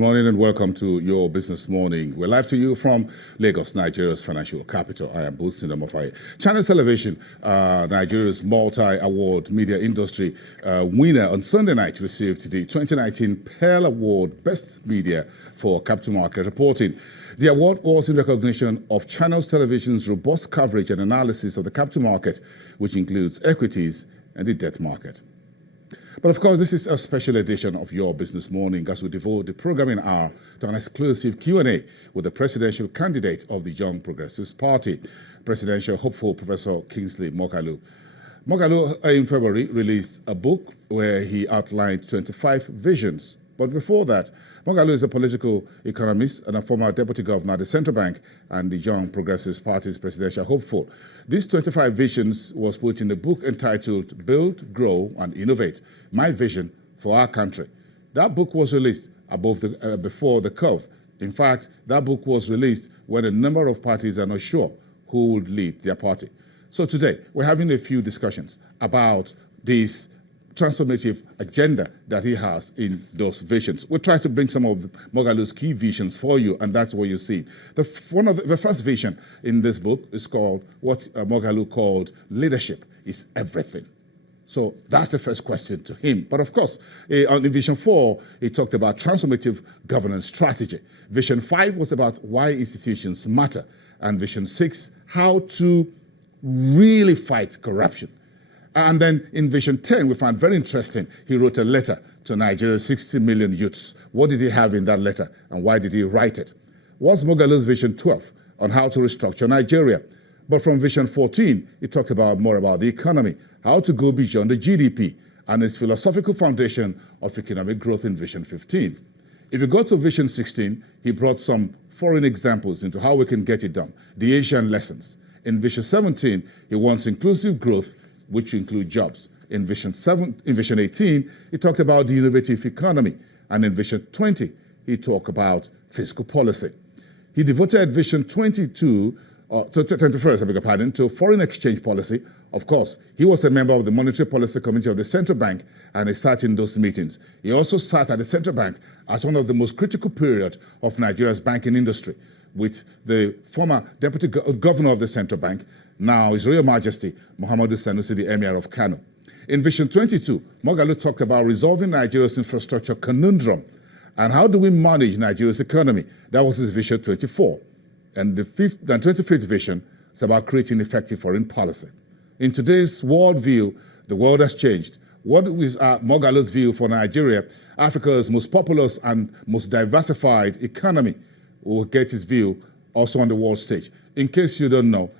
morning and welcome to Your Business Morning. We're live to you from Lagos, Nigeria's financial capital. I am Boostin Omofai. Channels Television, Nigeria's multi-award media industry winner on Sunday night received the 2019 Pearl Award Best Media for Capital Market Reporting. The award was in recognition of Channels Television's robust coverage and analysis of the capital market, which includes equities and the debt market. But of course, this is a special edition of Your Business Morning as we devote the programming hour to an exclusive Q&A with the presidential candidate of the Young Progressives Party, presidential hopeful Professor Kingsley Moghalu. Moghalu, in February, released a book where he outlined 25 visions. But before that, Moghalu is a political economist and a former deputy governor at the Central Bank and the Young Progressives Party's presidential hopeful. These 25 visions was put in a book entitled Build, Grow and Innovate, My Vision for Our Country. That book was released before the curve. In fact, that book was released when a number of parties are not sure who would lead their party. So today, we're having a few discussions about this transformative agenda that he has in those visions. We'll try to bring some of Moghalu's key visions for you, and that's what you see. The first vision in this book is called what Moghalu called leadership is everything. So that's the first question to him. But of course, in Vision 4, he talked about transformative governance strategy. Vision 5 was about why institutions matter. And Vision 6, how to really fight corruption. And then in Vision 10, we found very interesting, he wrote a letter to Nigeria's 60 million youths. What did he have in that letter, and why did he write it? What's Moghalu's Vision 12 on how to restructure Nigeria? But from Vision 14, he talked more about the economy, how to go beyond the GDP, and his philosophical foundation of economic growth in Vision 15. If you go to Vision 16, he brought some foreign examples into how we can get it done, the Asian lessons. In Vision 17, he wants inclusive growth, which include jobs. In Vision 18, he talked about the innovative economy. And in Vision 20, he talked about fiscal policy. He devoted Vision 21, to foreign exchange policy. Of course, he was a member of the Monetary Policy Committee of the Central Bank, and he sat in those meetings. He also sat at the Central Bank at one of the most critical periods of Nigeria's banking industry, with the former Deputy Governor of the Central Bank, now His Royal Majesty Muhammadu Sanusi, the Emir of Kano. In Vision 22, Moghalu talked about resolving Nigeria's infrastructure conundrum and how do we manage Nigeria's economy. That was his Vision 24. And the 25th vision is about creating effective foreign policy. In today's world view, the world has changed. What is Moghalu's view for Nigeria, Africa's most populous and most diversified economy? We'll get his view also on the world stage. In case you don't know,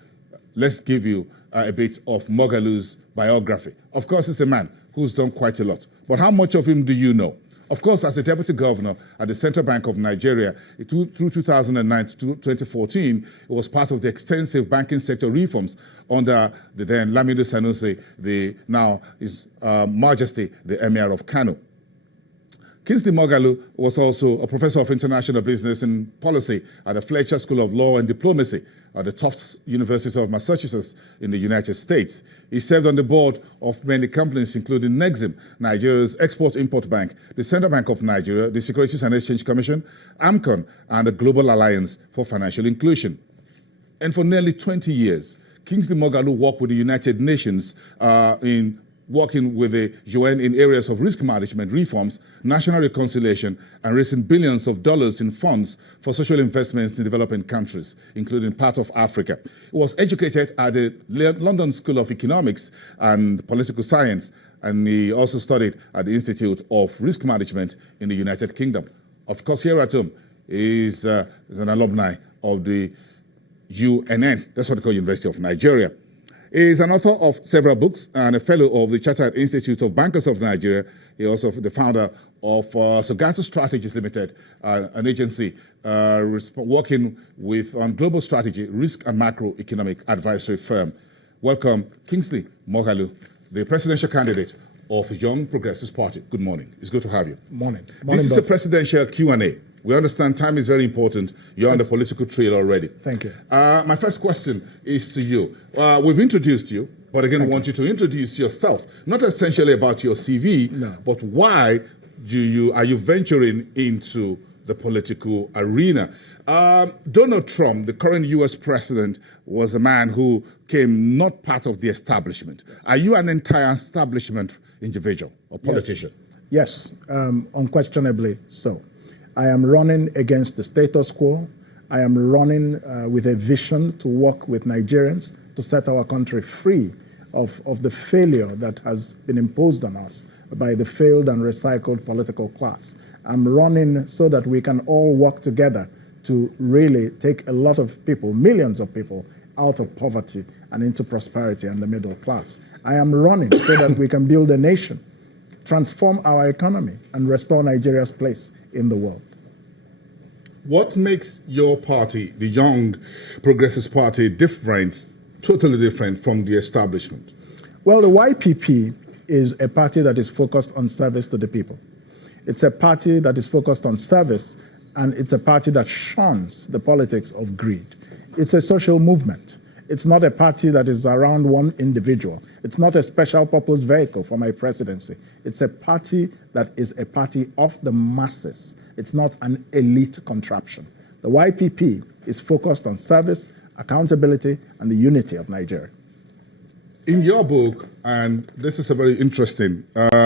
let's give you a bit of Moghalu's biography. Of course, he's a man who's done quite a lot. But how much of him do you know? Of course, as a deputy governor at the Central Bank of Nigeria, through 2009 to 2014, it was part of the extensive banking sector reforms under the then Lamido Sanusi, now His Majesty, the Emir of Kano. Kingsley Moghalu was also a professor of international business and policy at the Fletcher School of Law and Diplomacy at the Tufts University of Massachusetts in the United States. He served on the board of many companies, including Nexim, Nigeria's Export-Import Bank, the Central Bank of Nigeria, the Securities and Exchange Commission, AMCON, and the Global Alliance for Financial Inclusion. And for nearly 20 years, Kingsley Moghalu worked with the United Nations in working with the UN in areas of risk management reforms, national reconciliation, and raising billions of dollars in funds for social investments in developing countries, including part of Africa. He was educated at the London School of Economics and Political Science, and he also studied at the Institute of Risk Management in the United Kingdom. Of course, here at home, he's an alumni of the UNN, that's what they call University of Nigeria. He is an author of several books and a fellow of the Chartered Institute of Bankers of Nigeria. He also the founder of Sogato Strategies Limited, an agency working on global strategy, risk and macroeconomic advisory firm. Welcome, Kingsley Moghalu, the presidential candidate of Young Progressives Party. Good morning. It's good to have you. Morning. This is a presidential Q&A. We understand time is very important. You're on the political trail already. Thank you. My first question is to you. We've introduced you, but again, I want you to introduce yourself. Not essentially about your CV, but why are you venturing into the political arena. Donald Trump, the current U.S. president, was a man who came not part of the establishment. Are you an entire establishment individual or politician? Yes, unquestionably so. I am running against the status quo. I am running with a vision to work with Nigerians to set our country free of the failure that has been imposed on us by the failed and recycled political class. I'm running so that we can all work together to really take a lot of people, millions of people, out of poverty and into prosperity and the middle class. I am running so that we can build a nation, transform our economy, and restore Nigeria's place in the world. What makes your party, the Young Progressives Party, different, totally different from the establishment? Well, the YPP is a party that is focused on service to the people. It's a party that is focused on service, and it's a party that shuns the politics of greed. It's a social movement. It's not a party that is around one individual. It's not a special purpose vehicle for my presidency. It's a party that is a party of the masses. It's not an elite contraption. The YPP is focused on service, accountability, and the unity of Nigeria. In your book, and this is a very interesting,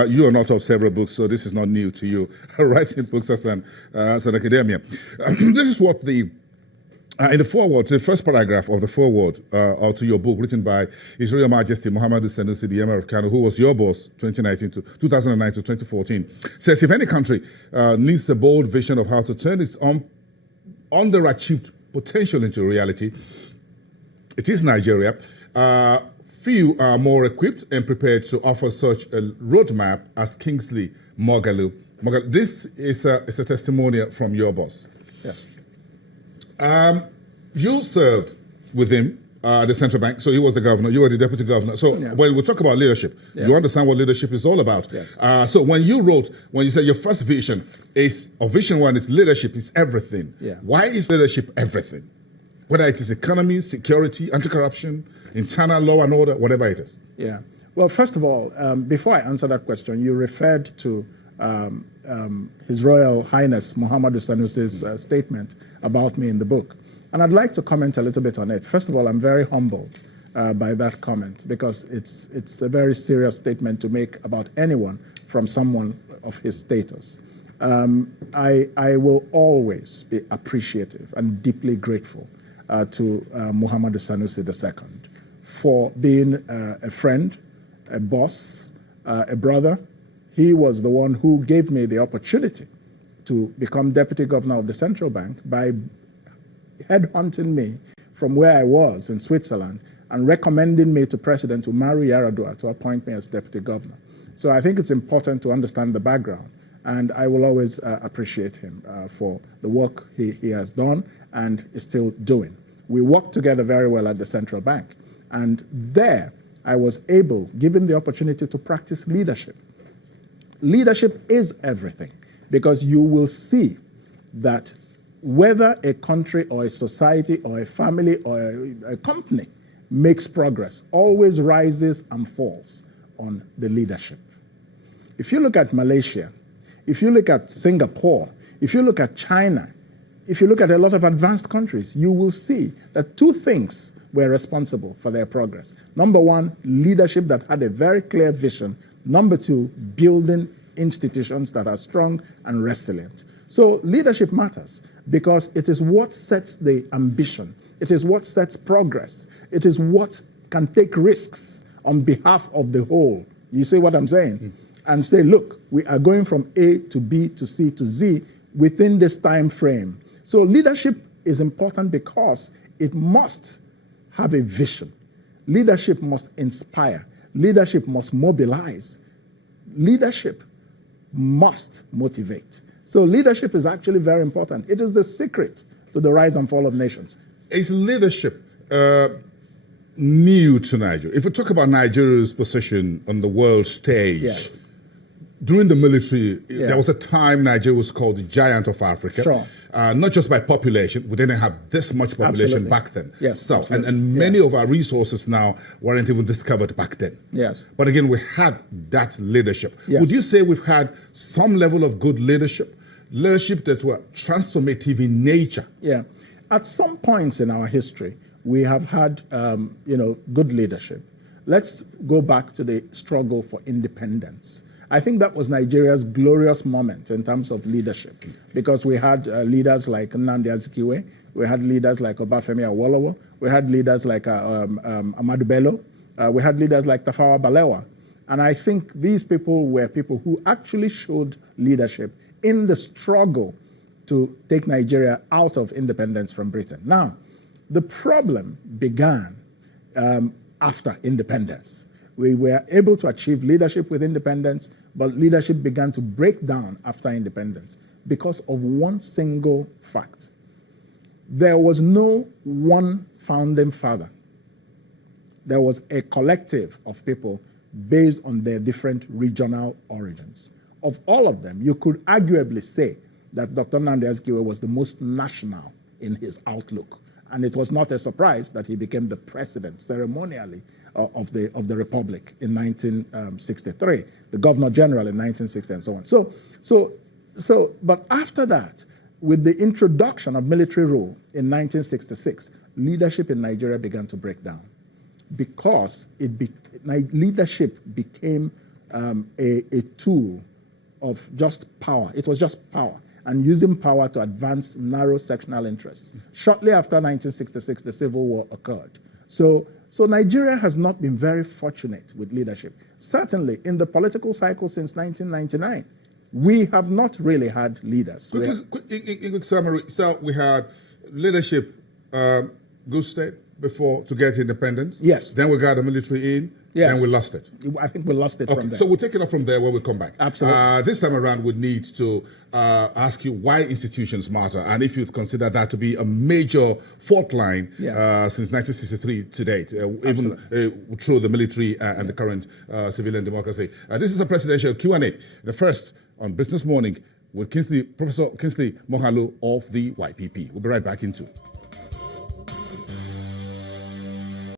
you are not of several books, so this is not new to you, writing books as an academia. This is what in the foreword, the first paragraph of the foreword to your book, written by His Royal Majesty Moghalu Sanusi, the Emir of Kano, who was your boss 2009 to 2014, says if any country needs a bold vision of how to turn its underachieved potential into reality, it is Nigeria. Few are more equipped and prepared to offer such a roadmap as Kingsley Moghalu. This is a testimonial from your boss. Yes. You served with him at the central bank, so he was the governor, you were the deputy governor. So when we talk about leadership, you understand what leadership is all about. Yes. So when you said your first vision is, or vision one is leadership is everything. Why is leadership everything? Whether it is economy, security, anti-corruption, internal law and order, whatever it is. Yeah. Well, first of all, before I answer that question, you referred to His Royal Highness Muhammadu Sanusi's statement about me in the book. And I'd like to comment a little bit on it. First of all, I'm very humbled by that comment because it's a very serious statement to make about anyone from someone of his status. I will always be appreciative and deeply grateful to Muhammadu Sanusi II for being a friend, a boss, a brother. He was the one who gave me the opportunity to become deputy governor of the central bank by headhunting me from where I was in Switzerland and recommending me to President Umaru Yar'Adua to appoint me as deputy governor. So I think it's important to understand the background, and I will always appreciate him for the work he has done and is still doing. We worked together very well at the central bank, and there I was able, given the opportunity, to practice leadership. Leadership is everything, because you will see that whether a country or a society or a family or a company makes progress, always rises and falls on the leadership. If you look at Malaysia, if you look at Singapore, if you look at China, if you look at a lot of advanced countries, you will see that two things were responsible for their progress. Number one, leadership that had a very clear vision. Number two, building institutions that are strong and resilient. So leadership matters because it is what sets the ambition. It is what sets progress. It is what can take risks on behalf of the whole. You see what I'm saying? And say, look, we are going from A to B to C to Z within this time frame. So leadership is important because it must have a vision. Leadership must inspire. Leadership must mobilize. Leadership must motivate. So leadership is actually very important. It is the secret to the rise and fall of nations. Is leadership new to Nigeria? If we talk about Nigeria's position on the world stage, during the military, there was a time Nigeria was called the giant of Africa. Sure. Not just by population, we didn't have this much population back then. Yes. So, and many of our resources now weren't even discovered back then. Yes. But again, we had that leadership. Yes. Would you say we've had some level of good leadership leadership that were transformative in nature. Yeah. At some points in our history, we have had, good leadership. Let's go back to the struggle for independence. I think that was Nigeria's glorious moment in terms of leadership, because we had leaders like Nnamdi Azikiwe, we had leaders like Obafemi Awolowo, we had leaders like Ahmadu Bello, we had leaders like Tafawa Balewa. And I think these people were people who actually showed leadership in the struggle to take Nigeria out of independence from Britain. Now, the problem began after independence. We were able to achieve leadership with independence, but leadership began to break down after independence because of one single fact. There was no one founding father. There was a collective of people based on their different regional origins. Of all of them, you could arguably say that Dr. Nnamdi Azikiwe was the most national in his outlook. And it was not a surprise that he became the president ceremonially of the Republic in 1963, the Governor General in 1960, and so on. But after that, with the introduction of military rule in 1966, leadership in Nigeria began to break down because leadership became a tool of just power. It was just power, and using power to advance narrow sectional interests. Shortly after 1966, the Civil War occurred. So Nigeria has not been very fortunate with leadership. Certainly, in the political cycle since 1999, we have not really had leaders. In quick summary, so we had leadership, good state before to get independence. Yes. Then we got the military in. Yes. Then we lost it. I think we lost it from there. So we'll take it up from there when we come back. Absolutely. This time around, we need to ask you why institutions matter, and if you consider that to be a major fault line since 1963 to date, even through the military and the current civilian democracy. This is a presidential Q&A, the first on Business Morning with Professor Kingsley Moghalu of the YPP. We'll be right back in 2.